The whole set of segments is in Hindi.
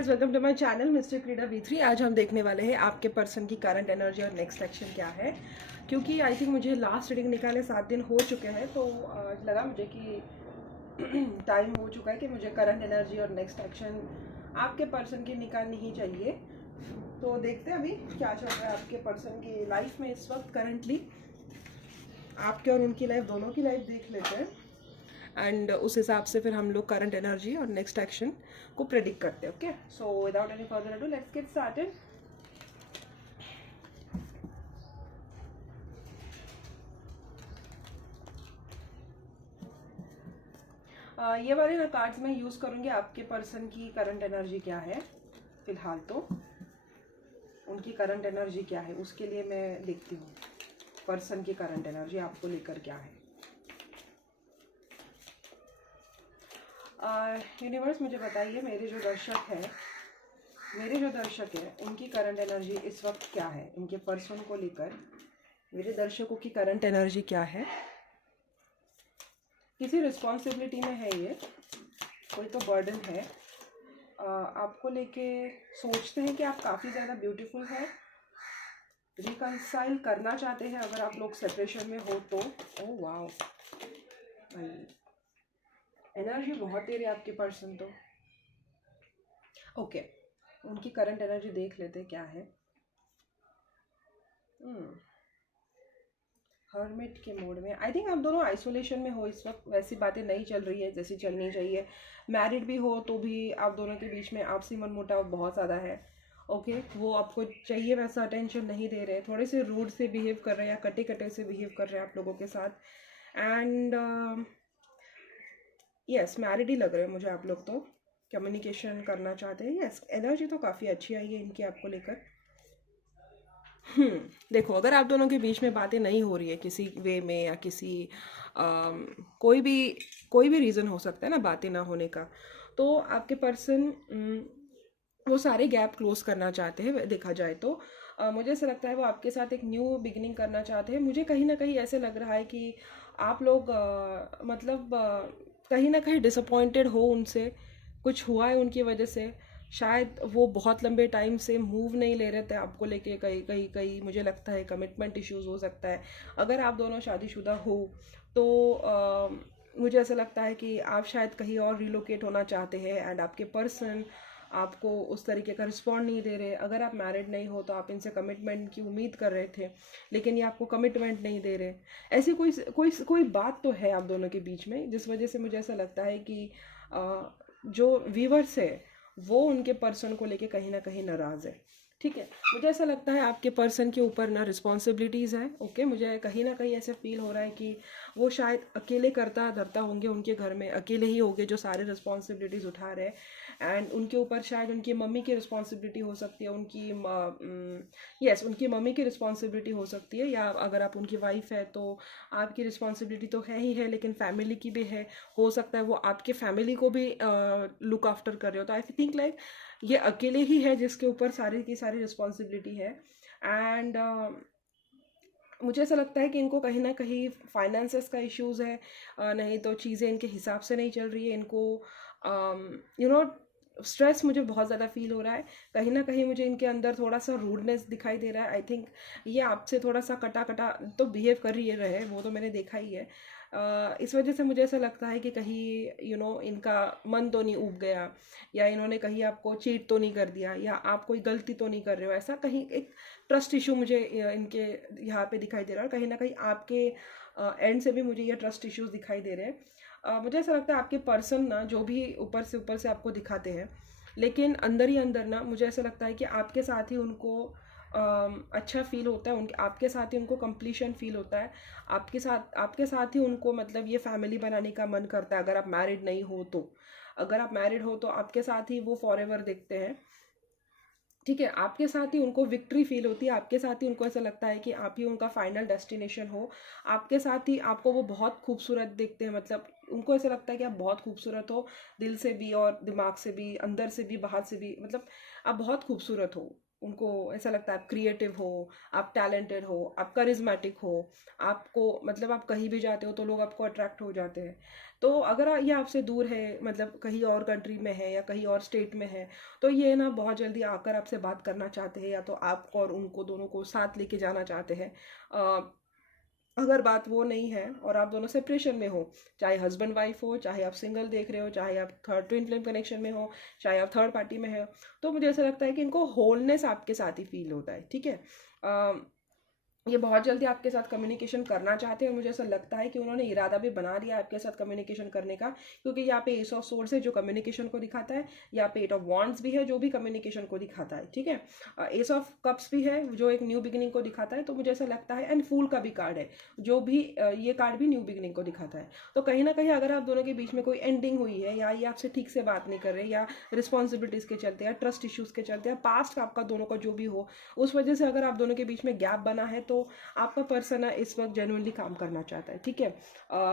Guys, welcome to my channel mister Krida V3। आज हम देखने वाले हैं आपके पर्सन की करंट एनर्जी और नेक्स्ट एक्शन क्या है। क्योंकि आई थिंक मुझे लास्ट रीडिंग निकाले 7 दिन हो चुके हैं, तो लगा मुझे कि टाइम हो चुका है कि मुझे करंट एनर्जी और नेक्स्ट एक्शन आपके पर्सन की निकालनी ही चाहिए। तो देखते हैं अभी क्या चल रहा है आपके पर्सन की लाइफ में इस वक्त करंटली। आपके और उनकी लाइफ, दोनों की लाइफ देख लेते हैं एंड उस हिसाब से फिर हम लोग करंट एनर्जी और नेक्स्ट एक्शन को प्रेडिक्ट करते हैं। Okay, so without any further ado let's get started. ये वाले ना कार्ड्स मैं यूज़ करूँगी। आपके पर्सन की करंट एनर्जी क्या है फिलहाल, तो उनकी करंट एनर्जी क्या है उसके लिए मैं देखती हूँ पर्सन की करंट एनर्जी आपको लेकर क्या है। यूनिवर्स मुझे बताइए, मेरे जो दर्शक है उनकी करंट एनर्जी इस वक्त क्या है। इनके पर्सन को लेकर मेरे दर्शकों की करंट एनर्जी क्या है। किसी रिस्पॉन्सिबिलिटी में है ये, कोई तो बर्डन है आपको लेके। सोचते हैं कि आप काफ़ी ज़्यादा ब्यूटीफुल है, रिकंसाइल करना चाहते हैं अगर आप लोग सेपरेशन में हो तो। ओह वाओ भाई, एनर्जी बहुत दे रही है आपके पर्सन तो। ओके, उनकी करंट एनर्जी देख लेते क्या है। हर्मिट के मोड में आई थिंक आप दोनों आइसोलेशन में हो इस वक्त। वैसी बातें नहीं चल रही है जैसी चलनी चाहिए। मैरिड भी हो तो भी आप दोनों के बीच में आपसी मनमुटाव बहुत ज़्यादा है। ओके, वो आपको चाहिए वैसा अटेंशन नहीं दे रहे, थोड़े से रूड से बिहेव कर रहे हैं या कटे कटे से बिहेव कर रहे हैं आप लोगों के साथ। एंड यस, मैरिड ही लग रहे हैं मुझे आप लोग, तो कम्युनिकेशन करना चाहते हैं। यस, एनर्जी तो काफ़ी अच्छी आई है इनकी आपको लेकर। देखो, अगर आप दोनों के बीच में बातें नहीं हो रही है किसी वे में या किसी कोई भी रीज़न हो सकता है ना बातें ना होने का, तो आपके पर्सन वो सारे गैप क्लोज करना चाहते हैं देखा जाए तो। मुझे ऐसा लगता है वो आपके साथ एक न्यू बिगिनिंग करना चाहते हैं। मुझे कहीं ना कहीं ऐसे लग रहा है कि आप लोग कहीं ना कहीं डिसअपॉइंटेड हो उनसे, कुछ हुआ है उनकी वजह से। शायद वो बहुत लंबे टाइम से मूव नहीं ले रहे थे आपको लेके। कहीं कहीं कहीं मुझे लगता है कमिटमेंट इश्यूज हो सकता है। अगर आप दोनों शादीशुदा हो तो मुझे ऐसा लगता है कि आप शायद कहीं और रिलोकेट होना चाहते हैं एंड आपके पर्सन आपको उस तरीके का रिस्पॉन्ड नहीं दे रहे। अगर आप मैरिड नहीं हो तो आप इनसे कमिटमेंट की उम्मीद कर रहे थे, लेकिन ये आपको कमिटमेंट नहीं दे रहे। ऐसी कोई कोई कोई बात तो है आप दोनों के बीच में, जिस वजह से मुझे ऐसा लगता है कि जो व्यूवर्स है वो उनके पर्सन को लेके कहीं ना कहीं नाराज़ है। ठीक है, मुझे ऐसा लगता है आपके पर्सन के ऊपर ना रिस्पॉन्सिबिलिटीज़ है। ओके, मुझे कहीं ना कहीं ऐसे फील हो रहा है कि वो शायद अकेले करता धरता होंगे, उनके घर में अकेले ही होंगे जो सारे रिस्पॉन्सिबिलिटीज़ उठा रहे हैं। एंड उनके ऊपर शायद उनकी मम्मी की रिस्पॉन्सिबिलिटी हो सकती है, उनकी मम्मी की रिस्पॉन्सिबिलिटी हो सकती है, या अगर आप उनकी वाइफ है तो आपकी रिस्पॉन्सिबिलिटी तो है ही है, लेकिन फैमिली की भी है। हो सकता है वो आपके फैमिली को भी लुक आफ्टर कर रहे हो। तो आई थिंक लाइक ये अकेले ही है जिसके ऊपर सारी की सारी रिस्पॉन्सिबिलिटी है। एंड मुझे ऐसा लगता है कि इनको कहीं ना कहीं फाइनेंसेस का इश्यूज़ है। नहीं तो चीज़ें इनके हिसाब से नहीं चल रही है। इनको स्ट्रेस मुझे बहुत ज़्यादा फील हो रहा है। कहीं ना कहीं मुझे इनके अंदर थोड़ा सा रूडनेस दिखाई दे रहा है। आई थिंक ये आपसे थोड़ा सा कटा कटा तो बिहेव कर ही रहे, वो तो मैंने देखा ही है। इस वजह से मुझे ऐसा लगता है कि कहीं इनका मन तो नहीं ऊब गया, या इन्होंने कहीं आपको चीट तो नहीं कर दिया, या आप कोई गलती तो नहीं कर रहे हो। ऐसा कहीं एक ट्रस्ट इशू मुझे इनके यहाँ पे दिखाई दे रहा है। और कहीं ना कहीं आपके एंड से भी मुझे ये ट्रस्ट इश्यूज दिखाई दे रहे हैं। मुझे ऐसा लगता है आपके पर्सन ना जो भी ऊपर से आपको दिखाते हैं, लेकिन अंदर ही अंदर ना मुझे ऐसा लगता है कि आपके साथ ही उनको अच्छा फील होता है। उनके आपके साथ ही उनको कंप्लीशन फील होता है। आपके साथ ही उनको मतलब ये फैमिली बनाने का मन करता है। अगर आप मैरिड नहीं हो तो, अगर आप मैरिड हो तो आपके साथ ही वो फॉरएवर देखते हैं। ठीक है, आपके साथ ही उनको विक्ट्री फील होती है। आपके साथ ही उनको ऐसा लगता है कि आप ही उनका फाइनल डेस्टिनेशन हो। आपके साथ ही आपको वो बहुत खूबसूरत देखते हैं। मतलब उनको ऐसा लगता है कि आप बहुत खूबसूरत हो, दिल से भी और दिमाग से भी, अंदर से भी बाहर से भी। मतलब आप बहुत खूबसूरत हो। उनको ऐसा लगता है आप क्रिएटिव हो, आप टैलेंटेड हो, आप करिज्मेटिक हो, आपको मतलब आप कहीं भी जाते हो तो लोग आपको अट्रैक्ट हो जाते हैं। तो अगर ये आपसे दूर है, मतलब कहीं और कंट्री में है या कहीं और स्टेट में है, तो ये ना बहुत जल्दी आकर आपसे बात करना चाहते हैं, या तो आपको और उनको दोनों को साथ लेके जाना चाहते हैं। अगर बात वो नहीं है और आप दोनों सेपरेशन में हो, चाहे हस्बैंड वाइफ हो, चाहे आप सिंगल देख रहे हो, चाहे आप थर्ड ट्विन फ्लेम कनेक्शन में हो, चाहे आप थर्ड पार्टी में हो, तो मुझे ऐसा लगता है कि इनको होलनेस आपके साथ ही फील होता है। ठीक है, ये बहुत जल्दी आपके साथ कम्युनिकेशन करना चाहते हैं। मुझे ऐसा लगता है कि उन्होंने इरादा भी बना लिया आपके साथ कम्युनिकेशन करने का, क्योंकि यहाँ पे एस ऑफ सोर्स है जो कम्युनिकेशन को दिखाता है, यहाँ पे एट ऑफ वॉन्ड्स भी है जो भी कम्युनिकेशन को दिखाता है। ठीक है, एस ऑफ कप्स भी है जो एक न्यू बिगिनिंग को दिखाता है। तो मुझे ऐसा लगता है, एंड फूल का भी कार्ड है जो भी ये कार्ड भी न्यू बिगिनिंग को दिखाता है। तो कहीं ना कहीं अगर आप दोनों के बीच में कोई एंडिंग हुई है, या ये आपसे ठीक से बात नहीं कर रहे, या रिस्पॉन्सिबिलिटीज के चलते, या ट्रस्ट इश्यूज के चलते, या पास्ट आपका दोनों का जो भी हो, उस वजह से अगर आप दोनों के बीच में गैप बना है, तो आपका पर्सन है इस वक्त जेन्युइनली काम करना चाहता है। ठीक है,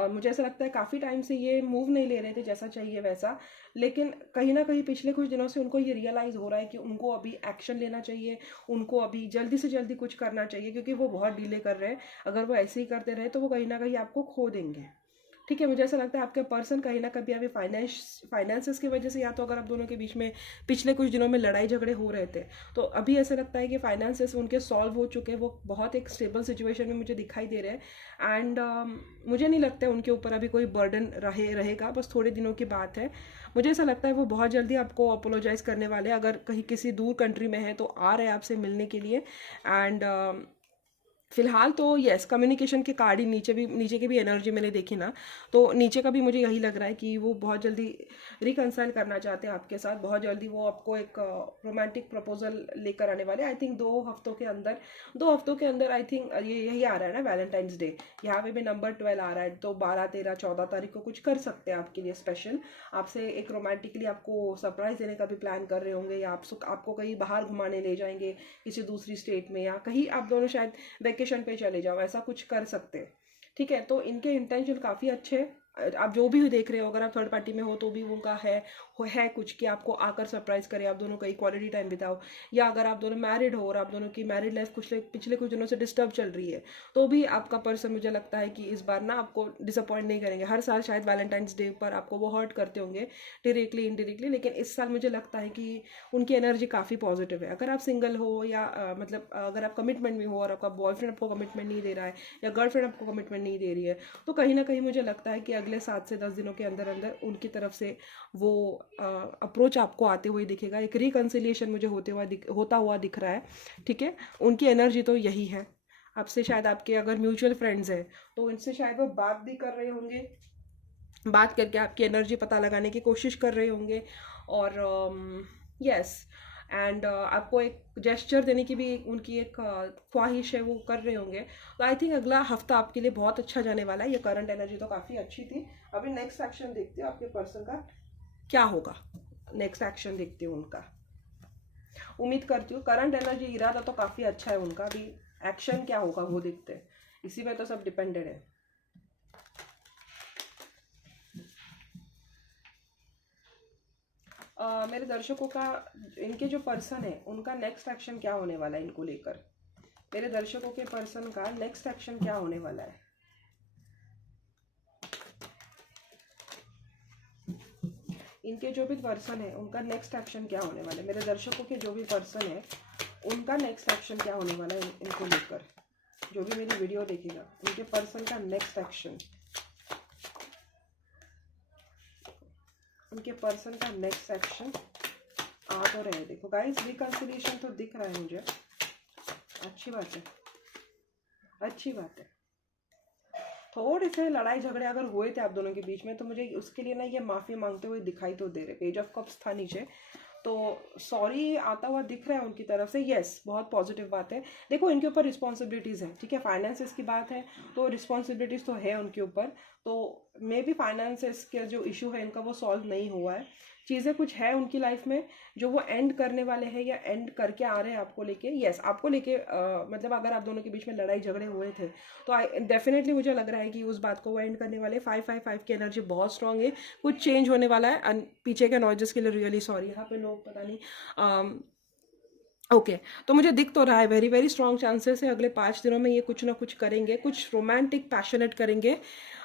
मुझे ऐसा लगता है काफ़ी टाइम से ये मूव नहीं ले रहे थे जैसा चाहिए वैसा, लेकिन कहीं ना कहीं पिछले कुछ दिनों से उनको ये रियलाइज़ हो रहा है कि उनको अभी एक्शन लेना चाहिए, उनको अभी जल्दी से जल्दी कुछ करना चाहिए, क्योंकि वो बहुत डिले कर रहे हैं। अगर वो ऐसे ही करते रहे तो वो कहीं ना कहीं आपको खो देंगे। ठीक है, मुझे ऐसा लगता है आपके पर्सन कहीं ना कभी अभी फाइनेंसेस की वजह से, या तो अगर आप दोनों के बीच में पिछले कुछ दिनों में लड़ाई झगड़े हो रहे थे, तो अभी ऐसा लगता है कि फाइनेंसेस उनके सॉल्व हो चुके हैं, वो बहुत एक स्टेबल सिचुएशन में मुझे दिखाई दे रहे हैं। एंड मुझे नहीं लगता है उनके ऊपर अभी कोई बर्डन रहेगा, बस थोड़े दिनों की बात है। मुझे ऐसा लगता है वो बहुत जल्दी आपको अपोलोजाइज करने वाले हैं। अगर कहीं किसी दूर कंट्री में है तो आ रहे हैं आपसे मिलने के लिए। एंड फिलहाल तो यस, कम्युनिकेशन के कार्ड ही नीचे की भी एनर्जी मैंने देखी ना, तो नीचे का भी मुझे यही लग रहा है कि वो बहुत जल्दी रिकंसाइल करना चाहते हैं आपके साथ। बहुत जल्दी वो आपको एक रोमांटिक प्रपोजल लेकर आने वाले, आई थिंक 2 हफ्तों के अंदर आई थिंक ये यही आ रहा है ना, वैलेंटाइंस डे। यहाँ पे भी नंबर 12 आ रहा है, तो 12, 13, 14 तारीख को कुछ कर सकते हैं आपके लिए स्पेशल। आपसे एक रोमांटिकली आपको सरप्राइज देने का भी प्लान कर रहे होंगे, या आपको कहीं बाहर घुमाने ले जाएंगे किसी दूसरी स्टेट में, या कहीं आप दोनों शायद वेकेशन पे चले जाओ, ऐसा कुछ कर सकते हैं। ठीक है, तो इनके इंटेंशन काफ़ी अच्छे हैं। आप जो भी देख रहे हो, अगर आप थर्ड पार्टी में हो तो भी उनका है कुछ कि आपको आकर सरप्राइज करे, आप दोनों का क्वालिटी टाइम बिताओ। या अगर आप दोनों मैरिड हो और आप दोनों की मैरिड लाइफ पिछले कुछ दिनों से डिस्टर्ब चल रही है, तो भी आपका पर्सन मुझे लगता है कि इस बार ना आपको डिसअपॉइंट नहीं करेंगे। हर साल शायद वैलेंटाइंस डे पर आपको वो हर्ट करते होंगे डायरेक्टली इनडायरेक्टली, लेकिन इस साल मुझे लगता है कि उनकी एनर्जी काफ़ी पॉजिटिव है। अगर आप सिंगल हो, या मतलब अगर आप कमिटमेंट में हो और आपका बॉयफ्रेंड आपको कमिटमेंट नहीं दे रहा है, या गर्लफ्रेंड आपको कमिटमेंट नहीं दे रही है, तो कहीं ना कहीं मुझे लगता है कि अगले 7 से 10 दिनों के अंदर अंदर उनकी तरफ से वो अप्रोच आपको आते हुए दिखेगा। एक रिकन्सिलिएशन मुझे होता हुआ दिख रहा है। ठीक है, उनकी एनर्जी तो यही है। आपसे शायद आपके अगर म्यूचुअल फ्रेंड्स हैं तो उनसे शायद वो बात भी कर रहे होंगे, बात करके आपकी एनर्जी पता लगाने की कोशिश कर रहे होंगे। और यस, एंड आपको एक जेस्चर देने की भी उनकी एक ख्वाहिश है, वो कर रहे होंगे। तो आई थिंक अगला हफ्ता आपके लिए बहुत अच्छा जाने वाला है। ये करंट एनर्जी तो काफ़ी अच्छी थी। अभी नेक्स्ट एक्शन देखते हो आपके पर्सन का क्या होगा। नेक्स्ट एक्शन देखती हूँ उनका, उम्मीद करती हूँ करंट एनर्जी इरादा तो काफ़ी अच्छा है उनका, अभी एक्शन क्या होगा वो देखते हैं, इसी पे तो सब डिपेंडेड है। मेरे दर्शकों का, इनके जो पर्सन है उनका नेक्स्ट एक्शन क्या होने वाला है इनको लेकर, मेरे दर्शकों के पर्सन का नेक्स्ट एक्शन क्या होने वाला है। इनके जो भी पर्सन है उनका नेक्स्ट एक्शन क्या होने वाला है, मेरे दर्शकों के जो भी पर्सन है उनका नेक्स्ट एक्शन क्या होने वाला है इनको लेकर। जो भी मेरी वीडियो देखेगा उनके पर्सन का नेक्स्ट एक्शन, उनके पर्सन का नेक्स्ट एक्शन आ तो रहे। देखो गाइस, रिकंसिलिएशन तो दिख रहा है मुझे, अच्छी बात है, अच्छी बात है। थोड़े से लड़ाई झगड़े अगर हुए थे आप दोनों के बीच में, तो मुझे उसके लिए ना ये माफ़ी मांगते हुए दिखाई तो दे रहे। पेज ऑफ कप्स था नीचे, तो सॉरी आता हुआ दिख रहा है उनकी तरफ से। यस, बहुत पॉजिटिव बात है। देखो, इनके ऊपर रिस्पॉन्सिबिलिटीज़ है। ठीक है, फाइनेंसेस की बात है तो रिस्पॉन्सिबिलिटीज़ तो है उनके ऊपर। तो मे बी फाइनेंसेस के जो इशू है इनका वो सॉल्व नहीं हुआ है। चीज़ें कुछ है उनकी लाइफ में जो वो एंड करने वाले हैं, या एंड करके आ रहे हैं आपको लेके। यस, आपको लेके मतलब अगर आप दोनों के बीच में लड़ाई झगड़े हुए थे तो डेफिनेटली मुझे लग रहा है कि उस बात को वो एंड करने वाले। 555 की एनर्जी बहुत स्ट्रांग है, कुछ चेंज होने वाला है। पीछे के नॉइजेस के लिए रियली सॉरी। यहाँ पे लोग पता नहीं ओके तो मुझे दिख तो रहा है वेरी वेरी स्ट्रॉन्ग चांसेस है अगले 5 दिनों में ये कुछ ना कुछ करेंगे, कुछ रोमांटिक पैशनेट करेंगे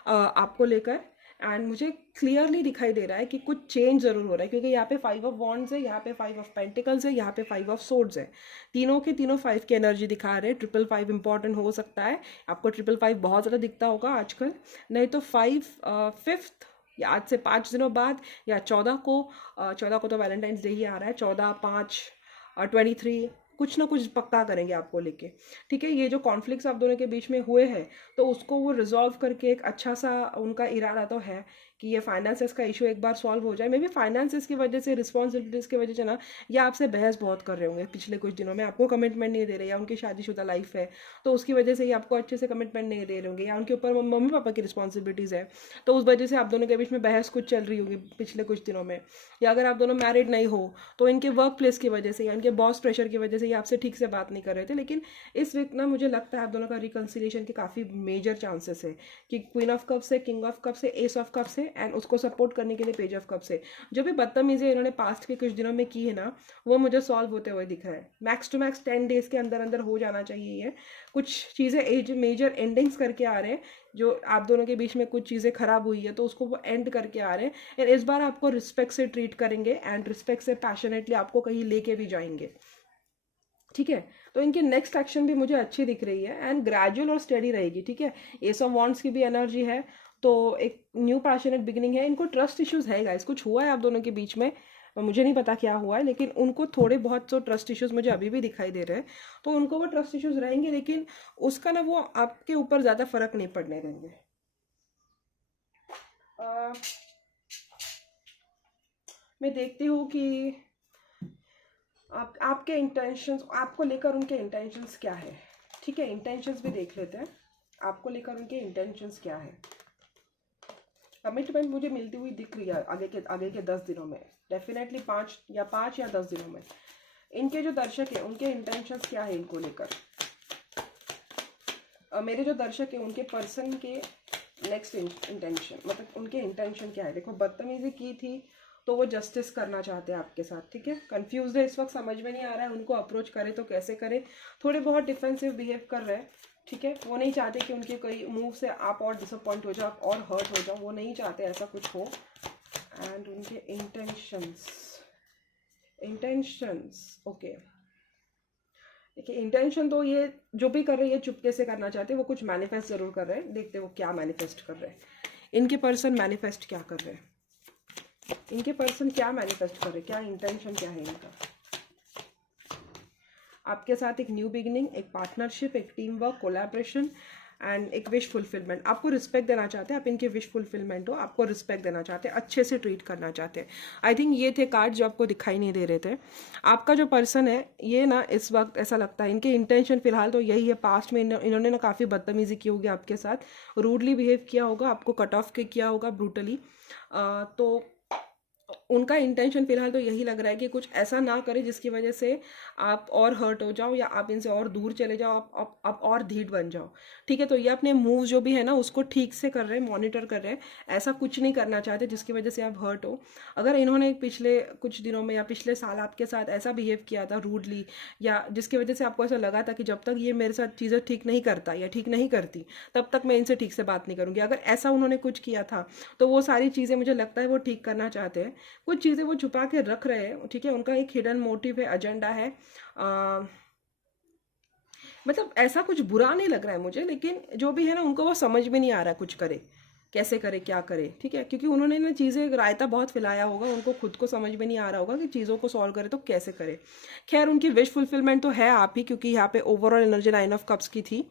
आपको लेकर। एंड मुझे क्लियरली दिखाई दे रहा है कि कुछ चेंज ज़रूर हो रहा है, क्योंकि यहाँ पे 5 ऑफ वॉन्ड्स है, यहाँ पे 5 ऑफ पेंटिकल्स है, यहाँ पे 5 ऑफ सोर्ड्स है। तीनों के तीनों 5 की एनर्जी दिखा रहे हैं। 555 इंपॉर्टेंट हो सकता है, आपको 555 बहुत ज़्यादा दिखता होगा आजकल। नहीं तो 5 5th या आज से 5 दिनों बाद या 14 को तो वैलेंटाइंस डे ही आ रहा है, 14 5 और 23 कुछ ना कुछ पक्का करेंगे आपको लेके। ठीक है, ये जो कॉन्फ्लिक्ट्स आप दोनों के बीच में हुए हैं तो उसको वो रिजॉल्व करके एक अच्छा सा उनका इरादा तो है कि ये फाइनेंसेस का इशू एक बार सॉल्व हो जाए। मे बी फाइनेंसेस की वजह से, रिस्पॉन्सिबिलिटीज़ की वजह से ना, या आपसे बहस बहुत कर रहे होंगे पिछले कुछ दिनों में, आपको कमिटमेंट नहीं दे रहे, या उनकी शादीशुदा लाइफ है तो उसकी वजह से ये आपको अच्छे से कमिटमेंट नहीं दे रहे होंगे, या उनके ऊपर मम्मी पापा की रिस्पॉन्सिबिलिटीज़ है तो उस वजह से आप दोनों के बीच में बहस कुछ चल रही होगी पिछले कुछ दिनों में। या अगर आप दोनों मैरिड नहीं हो तो इनके वर्क प्लेस की वजह से या इनके बॉस प्रेशर की वजह से ये आपसे ठीक से बात नहीं कर रहे थे। लेकिन इस वीक ना मुझे लगता है आप दोनों का रिकन्सिलिएशन के काफ़ी मेजर चांसेस है कि क्वीन ऑफ कप से, किंग ऑफ कप से, एस ऑफ कप से, एंड उसको सपोर्ट करने के लिए पेज ऑफ कप से। जो भी बदतमीजी इन्होंने पास्ट के कुछ दिनों में की है ना, वो मुझे सॉल्व होते हुए दिख रहा है। मैक्स टू मैक्स 10 डेज के अंदर अंदर हो जाना चाहिए ये। कुछ चीज़ें एज मेजर एंडिंग्स करके आ रहे हैं, जो आप दोनों के बीच में कुछ चीज़ें खराब हुई है तो उसको वो एंड करके आ रहे हैं। एंड इस बार आपको रिस्पेक्ट से ट्रीट करेंगे एंड रिस्पेक्ट से पैशनेटली आपको कहीं लेके भी जाएंगे। ठीक है, तो इनकी नेक्स्ट एक्शन भी मुझे अच्छी दिख रही है एंड ग्रेजुअल और स्टडी रहेगी। ठीक है, एस ऑफ वॉन्ड्स की भी एनर्जी है तो एक न्यू पैशनेट बिगिनिंग है। इनको ट्रस्ट इश्यूज है गाइस, कुछ हुआ है आप दोनों के बीच में, मुझे नहीं पता क्या हुआ है, लेकिन उनको थोड़े बहुत तो ट्रस्ट इश्यूज मुझे अभी भी दिखाई दे रहे हैं। तो उनको वो ट्रस्ट इश्यूज रहेंगे, लेकिन उसका ना वो आपके ऊपर ज़्यादा फर्क नहीं पड़ने देंगे। मैं देखती हूँ कि आपके इंटेंशंस, आपको लेकर उनके इंटेंशंस क्या है। ठीक है, इंटेंशंस भी देख लेते हैं, आपको लेकर उनके इंटेंशंस क्या है। कमिटमेंट मुझे मिलती हुई दिख रही है आगे के 10 दिनों में, डेफिनेटली 5 या 10 दिनों में। इनके जो दर्शक है उनके इंटेंशंस क्या है इनको लेकर। मेरे जो दर्शक है उनके पर्सन के नेक्स्ट इंटेंशन, मतलब उनके इंटेंशन क्या है। देखो, बदतमीजी की थी तो वो जस्टिस करना चाहते हैं आपके साथ। ठीक है, कंफ्यूज है इस वक्त, समझ में नहीं आ रहा है उनको अप्रोच करे तो कैसे करे। थोड़े बहुत डिफेंसिव बिहेव कर रहे हैं। ठीक है, वो नहीं चाहते कि उनके कई मूव से आप और डिसअपॉइंट हो जाओ, आप और हर्ट हो जाओ, वो नहीं चाहते ऐसा कुछ हो। एंड उनके इंटेंशंस ओके, देखिए इंटेंशन तो ये जो भी कर रहे हैं ये चुपके से करना चाहते हैं, वो कुछ मैनिफेस्ट जरूर कर रहे हैं। देखते हैं वो क्या मैनिफेस्ट कर रहे हैं। इनके पर्सन मैनिफेस्ट क्या कर रहे हैं, इनके पर्सन क्या मैनिफेस्ट कर रहे हैं, क्या इंटेंशन क्या है इनका। आपके साथ एक न्यू बिगिनिंग, एक पार्टनरशिप, एक टीम वर्क, कोलैबोरेशन एंड एक विश फुलफिलमेंट। आपको रिस्पेक्ट देना चाहते हैं, आप इनके विश फुलफिलमेंट हो, आपको रिस्पेक्ट देना चाहते हैं, अच्छे से ट्रीट करना चाहते हैं। आई थिंक ये थे कार्ड जो आपको दिखाई नहीं दे रहे थे। आपका जो पर्सन है ये ना इस वक्त ऐसा लगता है इनके इंटेंशन फिलहाल तो यही है। पास्ट में इन्होंने ना काफ़ी बदतमीजी की होगी आपके साथ, रूडली बिहेव किया होगा, आपको कट ऑफ किया होगा ब्रूटली। तो उनका इंटेंशन फिलहाल तो यही लग रहा है कि कुछ ऐसा ना करे जिसकी वजह से आप और हर्ट हो जाओ या आप इनसे और दूर चले जाओ, आप और ढीठ बन जाओ। ठीक है, तो ये अपने मूव जो भी है ना उसको ठीक से कर रहे हैं, मॉनिटर कर रहे हैं। ऐसा कुछ नहीं करना चाहते जिसकी वजह से आप हर्ट हो। अगर इन्होंने पिछले कुछ दिनों में या पिछले साल आपके साथ ऐसा बिहेव किया था रूडली, या जिसकी वजह से आपको ऐसा लगा था कि जब तक ये मेरे साथ चीज़ें ठीक नहीं करता या ठीक नहीं करती तब तक मैं इनसे ठीक से बात नहीं करूँगी, अगर ऐसा उन्होंने कुछ किया था तो वो सारी चीज़ें मुझे लगता है वो ठीक करना चाहते हैं। कुछ चीज़ें वो छुपा के रख रहे हैं। ठीक है, उनका एक हिडन मोटिव है, एजेंडा है। मतलब ऐसा कुछ बुरा नहीं लग रहा है मुझे, लेकिन जो भी है ना उनको वो समझ में नहीं आ रहा कुछ करे, कैसे करे, क्या करे। ठीक है, क्योंकि उन्होंने ना चीज़ें रायता बहुत फैलाया होगा, उनको खुद को समझ में नहीं आ रहा होगा कि चीज़ों को सॉल्व करे तो कैसे करे। खैर, उनकी विश फुलफिलमेंट तो है आप ही, क्योंकि यहाँ पे ओवरऑल एनर्जी 9 ऑफ कप्स की थी,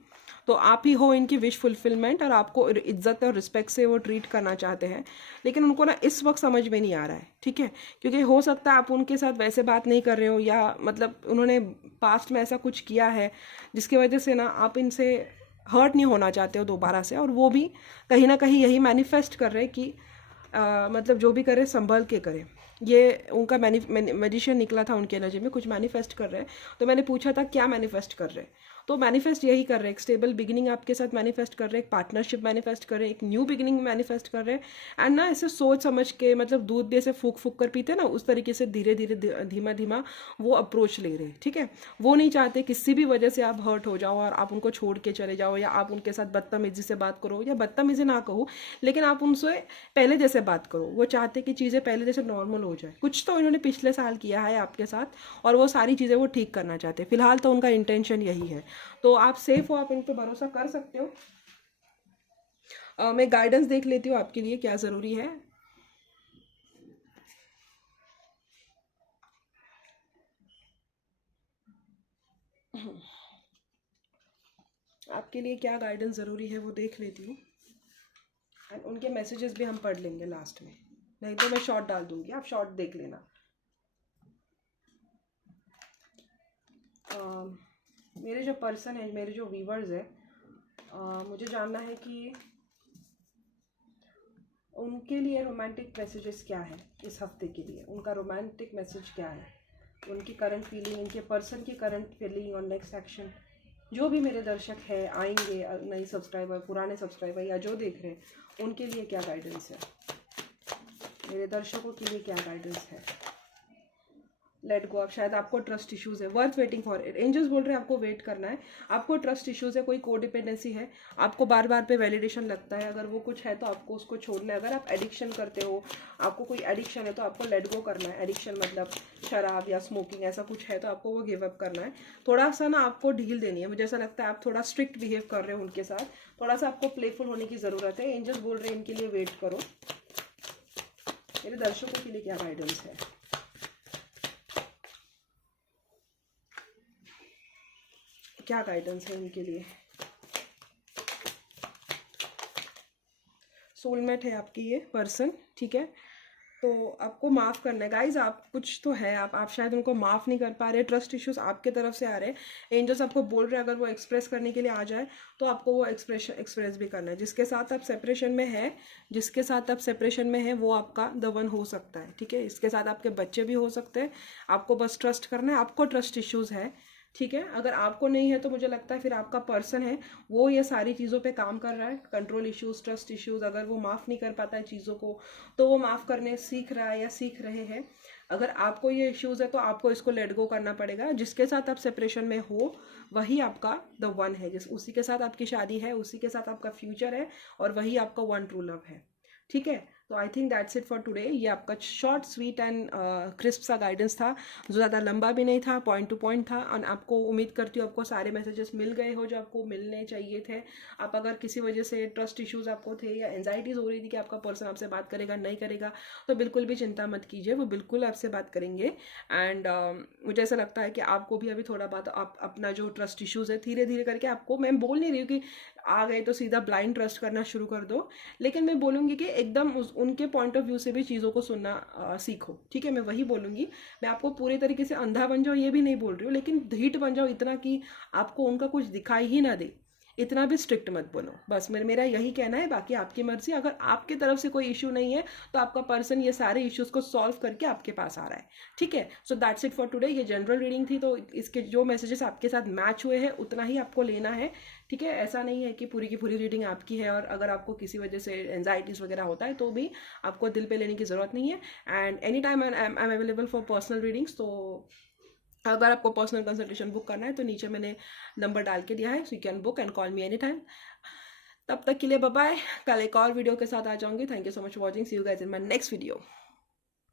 तो आप ही हो इनकी विश फुलफिलमेंट, और आपको इज्जत और रिस्पेक्ट से वो ट्रीट करना चाहते हैं। लेकिन उनको ना इस वक्त समझ में नहीं आ रहा है। ठीक है, क्योंकि हो सकता है आप उनके साथ वैसे बात नहीं कर रहे हो, या मतलब उन्होंने पास्ट में ऐसा कुछ किया है जिसकी वजह से ना आप इनसे हर्ट नहीं होना चाहते हो दोबारा से, और वो भी कहीं ना कहीं यही मैनिफेस्ट कर रहे हैं कि मतलब जो भी करे संभल के करे। ये उनका मैजिशियन निकला था उनकी एनर्जी में, कुछ मैनिफेस्ट कर रहे हैं। तो मैंने पूछा था क्या मैनिफेस्ट कर रहे हैं, तो मैनिफेस्ट यही कर रहे हैं, एक स्टेबल बिगिनिंग आपके साथ मैनिफेस्ट कर रहे हैं, एक पार्टनरशिप मैनिफेस्ट कर रहे हैं, एक न्यू बिगिनिंग मैनिफेस्ट कर रहे हैं। एंड ना ऐसे सोच समझ के, मतलब दूध भी ऐसे फूक फूक कर पीते ना, उस तरीके से धीरे धीरे धीमा धीमा वो अप्रोच ले रहे हैं, ठीक है। वो नहीं चाहते किसी भी वजह से आप हर्ट हो जाओ और आप उनको छोड़ के चले जाओ, या आप उनके साथ बदतमीजी से बात करो, या बदतमीजी ना कहो लेकिन आप उनसे पहले जैसे बात करो। वो चाहते कि चीज़ें पहले जैसे नॉर्मल हो जाए। कुछ तो इन्होंने पिछले साल किया है आपके साथ और वो सारी चीज़ें वो ठीक करना चाहते हैं। फिलहाल तो उनका इंटेंशन यही है, तो आप सेफ हो, आप इन पर भरोसा कर सकते हो। मैं गाइडेंस देख लेती हूँ आपके लिए क्या ज़रूरी है। आपके लिए क्या गाइडेंस ज़रूरी है वो देख लेती हूँ, एंड उनके मैसेजेस भी हम पढ़ लेंगे लास्ट में, नहीं तो मैं शॉर्ट डाल दूंगी, आप शॉर्ट देख लेना। मेरे जो पर्सन है, मेरे जो व्यूवर्स है, मुझे जानना है कि उनके लिए रोमांटिक मैसेजेस क्या है इस हफ्ते के लिए। उनका रोमांटिक मैसेज क्या है, उनकी करंट फीलिंग, उनके पर्सन की करंट फीलिंग और नेक्स्ट एक्शन। जो भी मेरे दर्शक है आएंगे, नए सब्सक्राइबर, पुराने सब्सक्राइबर या जो देख रहे हैं, उनके लिए क्या गाइडेंस है, मेरे दर्शकों के लिए क्या गाइडेंस है। Let go. अब शायद आपको ट्रस्ट इश्यूज है, worth waiting for it. Angels बोल रहे हैं आपको वेट करना है, आपको ट्रस्ट इश्यूज है, कोई कोडिपेंडेंसी है, आपको बार बार पे वैलिडेशन लगता है। अगर वो कुछ है तो आपको उसको छोड़ना है। अगर आप एडिक्शन करते हो, आपको कोई एडिक्शन है, तो आपको लेट गो करना है। एडिक्शन मतलब शराब या स्मोकिंग, ऐसा कुछ है तो आपको वो गिव अप करना है। थोड़ा सा ना आपको ढील देनी है। मुझे ऐसा लगता है आप थोड़ा स्ट्रिक्ट बिहेव कर रहे हो उनके साथ, थोड़ा सा आपको प्लेफुल होने की ज़रूरत है। एंजल्स बोल रहे हैं इनके लिए वेट करो। मेरे दर्शकों के लिए क्या गाइडेंस है, क्या गाइडेंस है इनके लिए। सोलमेट है आपकी ये पर्सन, ठीक है। तो आपको माफ़ करना है गाइज। आप कुछ तो है, आप शायद उनको माफ़ नहीं कर पा रहे। ट्रस्ट इश्यूज आपके तरफ से आ रहे हैं। एंजल्स आपको बोल रहे हैं अगर वो एक्सप्रेस करने के लिए आ जाए तो आपको वो एक्सप्रेस भी करना है। जिसके साथ आप सेपरेशन में है, जिसके साथ आप सेपरेशन में है, वो आपका द वन हो सकता है, ठीक है। इसके साथ आपके बच्चे भी हो सकते हैं। आपको बस ट्रस्ट करना है। आपको ट्रस्ट इश्यूज है, ठीक है। अगर आपको नहीं है तो मुझे लगता है फिर आपका पर्सन है वो ये सारी चीज़ों पे काम कर रहा है। कंट्रोल इश्यूज, ट्रस्ट इश्यूज, अगर वो माफ़ नहीं कर पाता है चीज़ों को तो वो माफ़ करने सीख रहा है या सीख रहे हैं। अगर आपको ये इश्यूज है तो आपको इसको लेट गो करना पड़ेगा। जिसके साथ आप सेपरेशन में हो वही आपका द वन है, जिस उसी के साथ आपकी शादी है, उसी के साथ आपका फ्यूचर है और वही आपका वन ट्रू लव है, ठीक है। तो I think that's it for today. ये आपका शॉर्ट स्वीट एंड क्रिस्प सा गाइडेंस था, जो ज़्यादा लंबा भी नहीं था, पॉइंट टू पॉइंट था। और आपको उम्मीद करती हूँ आपको सारे मैसेजेस मिल गए हो जो आपको मिलने चाहिए थे। आप अगर किसी वजह से ट्रस्ट इश्यूज आपको थे या एंजाइटीज हो रही थी कि आपका पर्सन आपसे बात करेगा नहीं करेगा, तो बिल्कुल भी चिंता मत कीजिए, वो बिल्कुल आपसे बात करेंगे। एंड मुझे ऐसा लगता है कि आपको भी अभी थोड़ा बहुत आप अपना जो ट्रस्ट इश्यूज है धीरे धीरे करके, आपको मैं बोल नहीं रही हूँ कि आ गए तो सीधा ब्लाइंड ट्रस्ट करना शुरू कर दो, लेकिन मैं बोलूँगी कि एकदम उनके पॉइंट ऑफ व्यू से भी चीज़ों को सुनना सीखो, ठीक है। मैं वही बोलूँगी। मैं आपको पूरी तरीके से अंधा बन जाओ ये भी नहीं बोल रही हूँ, लेकिन धीट बन जाओ इतना कि आपको उनका कुछ दिखाई ही ना दे, इतना भी स्ट्रिक्ट मत बनो। बस मेरा यही कहना है, बाकी आपकी मर्जी। अगर आपकी तरफ से कोई इशू नहीं है तो आपका पर्सन ये सारे इश्यूज को सॉल्व करके आपके पास आ रहा है, ठीक है। So that's it for today. ये जनरल रीडिंग थी, तो इसके जो मैसेजेस आपके साथ मैच हुए हैं उतना ही आपको लेना है, ठीक है। ऐसा नहीं है कि पूरी की पूरी रीडिंग आपकी है, और अगर आपको किसी वजह से एंजाइटीज वगैरह होता है तो भी आपको दिल पे लेने की ज़रूरत नहीं है। And any time I am available for personal readings. तो अगर आपको पर्सनल कंसल्टेशन बुक करना है तो नीचे मैंने नंबर डाल के दिया है, so you can book and call me any time. तब तक के लिए बाय बाय। कल एक और वीडियो के साथ आ जाऊंगी। Thank you so much for watching. See you guys in my next video.